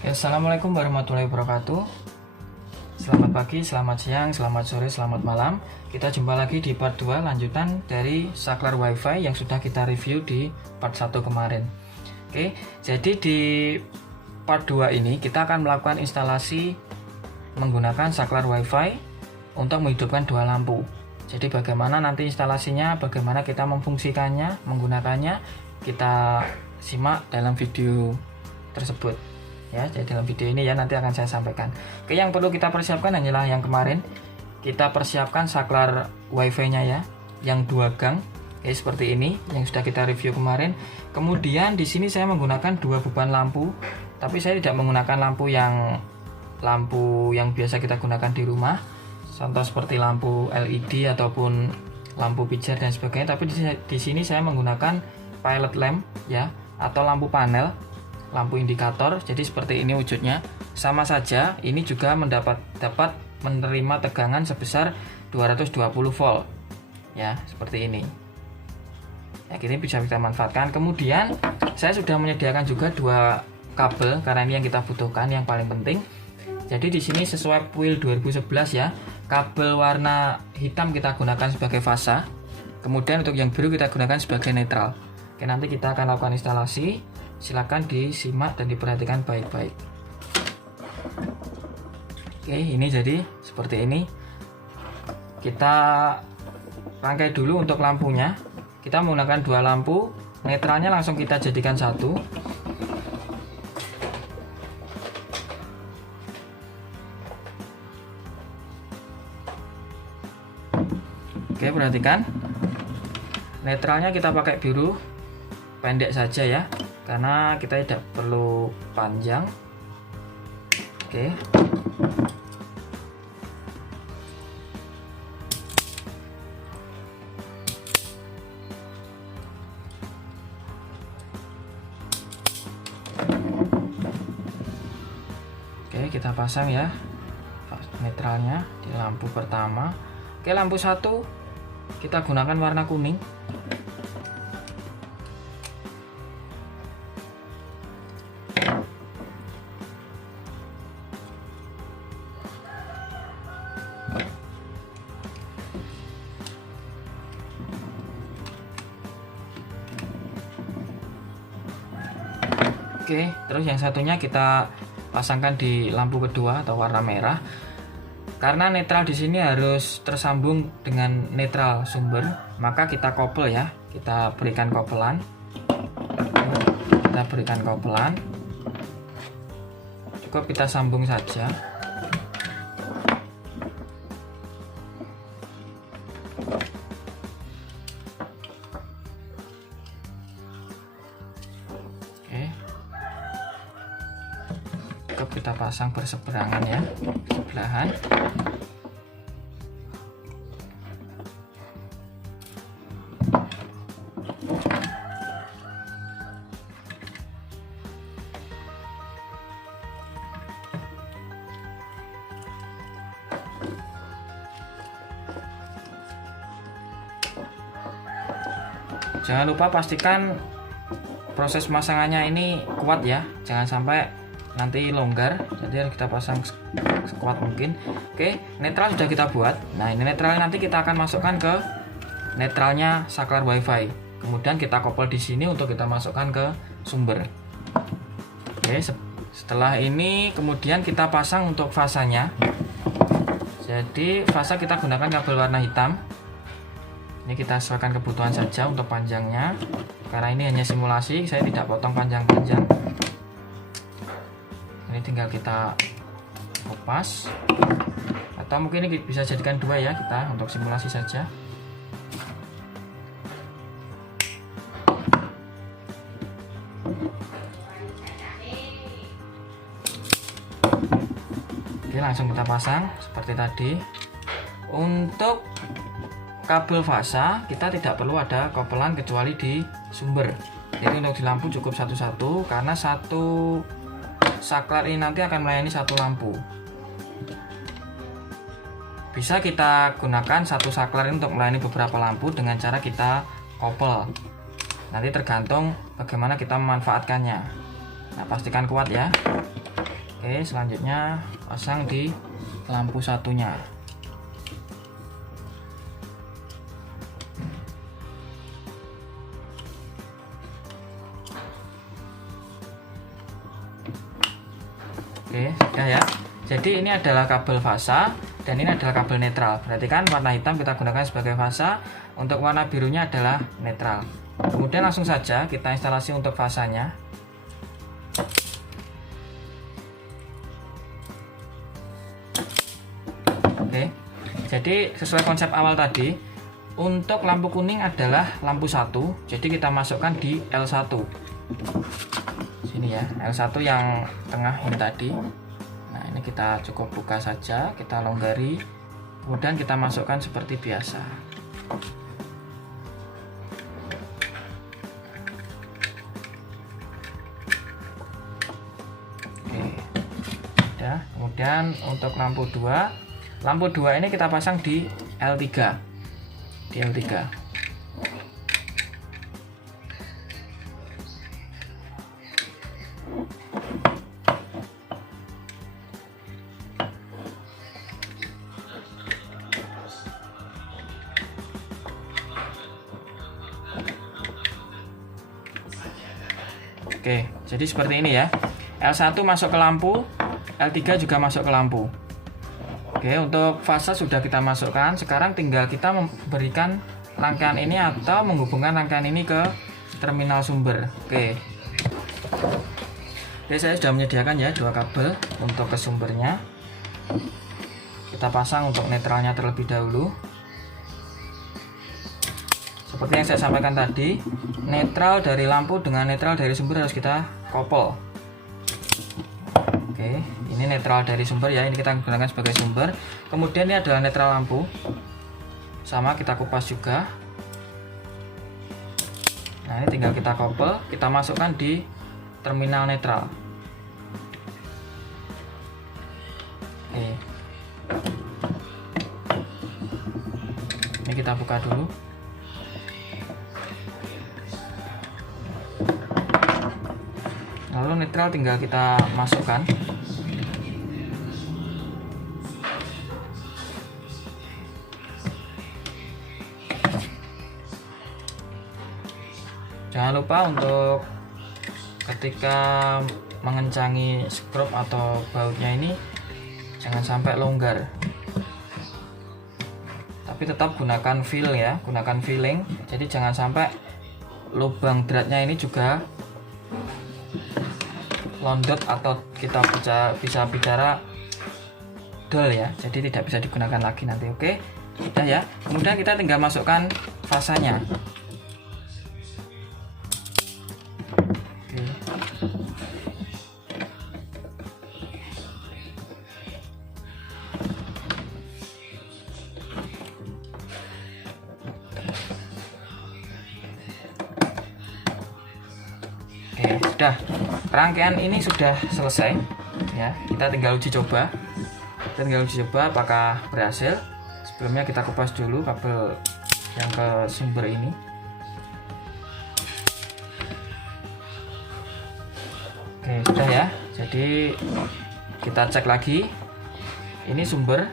Ya, Assalamualaikum warahmatullahi wabarakatuh. Selamat pagi, selamat siang, selamat sore, selamat malam. Kita jumpa lagi di part 2 lanjutan dari saklar wifi yang sudah kita review di part 1 kemarin. Oke, jadi di part 2 ini kita akan melakukan instalasi menggunakan saklar wifi untuk menghidupkan dua lampu. Jadi bagaimana nanti instalasinya, bagaimana kita memfungsikannya, menggunakannya, kita simak dalam video tersebut. Ya, jadi dalam video ini ya nanti akan saya sampaikan. Oke, yang perlu kita persiapkan hanyalah yang kemarin. Kita persiapkan saklar wifi-nya ya, yang 2 gang. Oke, seperti ini yang sudah kita review kemarin. Kemudian di sini saya menggunakan 2 beban lampu, tapi saya tidak menggunakan lampu yang biasa kita gunakan di rumah. Contoh seperti lampu LED ataupun lampu pijar dan sebagainya, tapi di sini saya menggunakan pilot lamp ya, atau lampu panel, lampu indikator. Jadi seperti ini wujudnya. Sama saja, ini juga dapat menerima tegangan sebesar 220 volt. Ya, seperti ini. Ya, ini bisa kita manfaatkan. Kemudian saya sudah menyediakan juga 2 kabel karena ini yang kita butuhkan, yang paling penting. Jadi di sini sesuai PUIL 2011 ya. Kabel warna hitam kita gunakan sebagai fasa. Kemudian untuk yang biru kita gunakan sebagai netral. Oke, nanti kita akan lakukan instalasi. Silakan disimak dan diperhatikan baik-baik. Oke, ini jadi seperti ini. Kita rangkai dulu untuk lampunya. Kita menggunakan 2 lampu, netralnya langsung kita jadikan 1. Oke, perhatikan. Netralnya kita pakai biru, pendek saja ya, karena kita tidak perlu panjang. Oke. Oke, kita pasang ya netralnya di lampu pertama. Oke, lampu 1 kita gunakan warna kuning. Oke, terus yang satunya kita pasangkan di lampu kedua atau warna merah. Karena netral di sini harus tersambung dengan netral sumber, maka kita kopel ya. Kita berikan kopelan. Cukup kita sambung saja. Kita pasang berseberangan ya, sebelahan. Jangan lupa pastikan proses pemasangannya ini kuat ya, jangan sampai nanti longgar, jadi harus kita pasang sekuat mungkin. Oke, netral sudah kita buat. Nah, ini netralnya nanti kita akan masukkan ke netralnya saklar wifi. Kemudian kita kopel di sini untuk kita masukkan ke sumber. Oke, setelah ini kemudian kita pasang untuk fasanya. Jadi fasa kita gunakan kabel warna hitam. Ini kita sesuaikan kebutuhan saja untuk panjangnya. Karena ini hanya simulasi, saya tidak potong panjang-panjang. Ini tinggal kita kopas, atau mungkin ini bisa jadikan 2 ya, kita untuk simulasi saja. Oke, langsung kita pasang seperti tadi. Untuk kabel fasa kita tidak perlu ada kopelan kecuali di sumber. Jadi untuk di lampu cukup satu-satu, karena satu saklar ini nanti akan melayani 1 lampu. Bisa kita gunakan satu saklar ini untuk melayani beberapa lampu dengan cara kita kopel. Nanti tergantung bagaimana kita memanfaatkannya. Nah, pastikan kuat ya. Oke, selanjutnya pasang di lampu satunya. Oke, sudah ya. Jadi ini adalah kabel fasa dan ini adalah kabel netral. Berarti kan warna hitam kita gunakan sebagai fasa, untuk warna birunya adalah netral. Kemudian langsung saja kita instalasi untuk fasanya. Oke. Jadi sesuai konsep awal tadi, untuk lampu kuning adalah lampu 1. Jadi kita masukkan di L1. Sini ya, L1 yang tengah ini tadi. Nah, ini kita cukup buka saja, kita longgari, kemudian kita masukkan seperti biasa. Oke. Udah, kemudian untuk lampu 2 ini kita pasang di L3. Di L3. Oke, jadi seperti ini ya. L1 masuk ke lampu, L3 juga masuk ke lampu. Oke, untuk fasa sudah kita masukkan. Sekarang tinggal kita memberikan rangkaian ini atau menghubungkan rangkaian ini ke terminal sumber. Oke. Oke, saya sudah menyediakan ya 2 kabel untuk ke sumbernya. Kita pasang untuk netralnya terlebih dahulu. Seperti yang saya sampaikan tadi, netral dari lampu dengan netral dari sumber harus kita couple. Oke, ini netral dari sumber ya, ini kita gunakan sebagai sumber. Kemudian ini adalah netral lampu, sama kita kupas juga. Nah, ini tinggal kita couple, kita masukkan di terminal netral. Oke, ini kita buka dulu. Lalu netral tinggal kita masukkan. Jangan lupa untuk ketika mengencangi skrup atau bautnya ini jangan sampai longgar. Tapi tetap gunakan feel ya, gunakan feeling. Jadi jangan sampai lubang dratnya ini juga londot atau kita bisa bicara dull ya, jadi tidak bisa digunakan lagi nanti. Oke, sudah ya. Kemudian kita tinggal masukkan fasanya. Oke, sudah. Rangkaian ini sudah selesai ya. Kita tinggal uji coba. Apakah berhasil. Sebelumnya kita kupas dulu kabel yang ke sumber ini. Oke, sudah ya. Jadi kita cek lagi. Ini sumber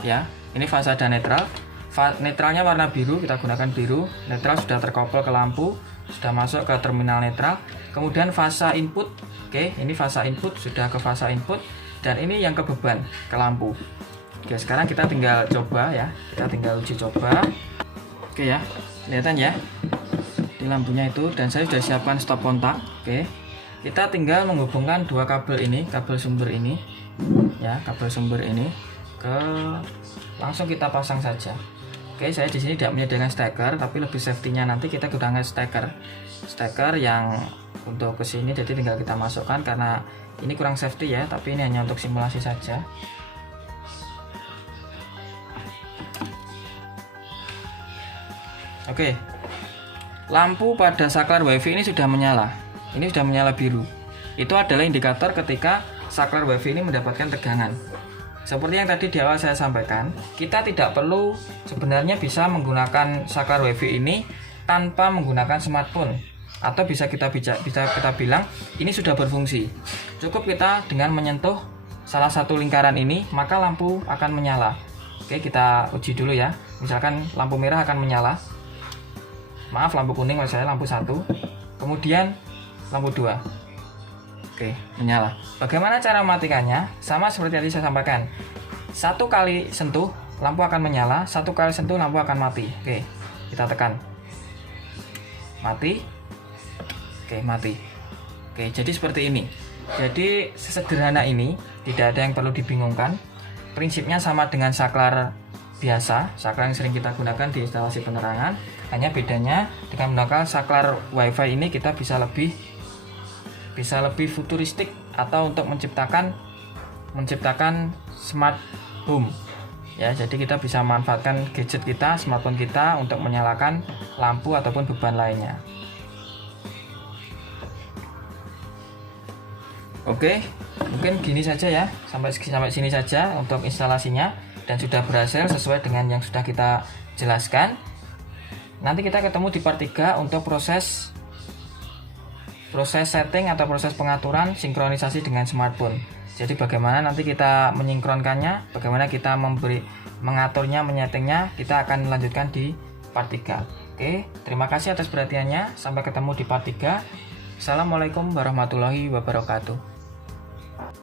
ya. Ini fasa dan netral. Netralnya warna biru, kita gunakan biru. Netral sudah terkoppel ke lampu, sudah masuk ke terminal netral. Kemudian fasa input, oke, ini fasa input sudah ke fasa input, dan ini yang ke beban, ke lampu. Oke, sekarang kita tinggal coba ya, kita tinggal uji coba. Oke ya, kelihatan ya di lampunya itu, dan saya sudah siapkan stop kontak. Oke, kita tinggal menghubungkan 2 kabel ini, kabel sumber ini ya, kabel sumber ini ke, langsung kita pasang saja. Oke, saya di sini tidak menyediakan steker, tapi lebih safety-nya nanti kita gunakan steker yang untuk kesini. Jadi tinggal kita masukkan, karena ini kurang safety ya, tapi ini hanya untuk simulasi saja. Oke, lampu pada saklar WiFi ini sudah menyala. Ini sudah menyala biru. Itu adalah indikator ketika saklar WiFi ini mendapatkan tegangan. Seperti yang tadi di awal saya sampaikan, kita tidak perlu sebenarnya bisa menggunakan saklar WiFi ini tanpa menggunakan smartphone atau bisa kita bilang ini sudah berfungsi. Cukup kita dengan menyentuh salah satu lingkaran ini, maka lampu akan menyala. Oke, kita uji dulu ya. Misalkan lampu merah akan menyala. Maaf, lampu kuning maksud saya, lampu 1. Kemudian lampu 2. Oke, menyala. Bagaimana cara mematikannya? Sama seperti tadi saya sampaikan. 1 kali sentuh, lampu akan menyala. 1 kali sentuh, lampu akan mati. Oke, kita tekan. Mati. Oke, mati. Oke, jadi seperti ini. Jadi sesederhana ini, tidak ada yang perlu dibingungkan. Prinsipnya sama dengan saklar biasa, saklar yang sering kita gunakan di instalasi penerangan. Hanya bedanya dengan menggunakan saklar WiFi ini kita bisa lebih futuristik atau untuk menciptakan smart home. Ya, jadi kita bisa memanfaatkan gadget kita, smartphone kita untuk menyalakan lampu ataupun beban lainnya. Oke, mungkin gini saja ya, sampai sini saja untuk instalasinya, dan sudah berhasil sesuai dengan yang sudah kita jelaskan. Nanti kita ketemu di part 3 untuk proses setting atau proses pengaturan sinkronisasi dengan smartphone. Jadi bagaimana nanti kita menyinkronkannya, bagaimana kita mengaturnya, menyetingnya, kita akan melanjutkan di part 3. Oke, terima kasih atas perhatiannya. Sampai ketemu di part 3. Assalamualaikum warahmatullahi wabarakatuh.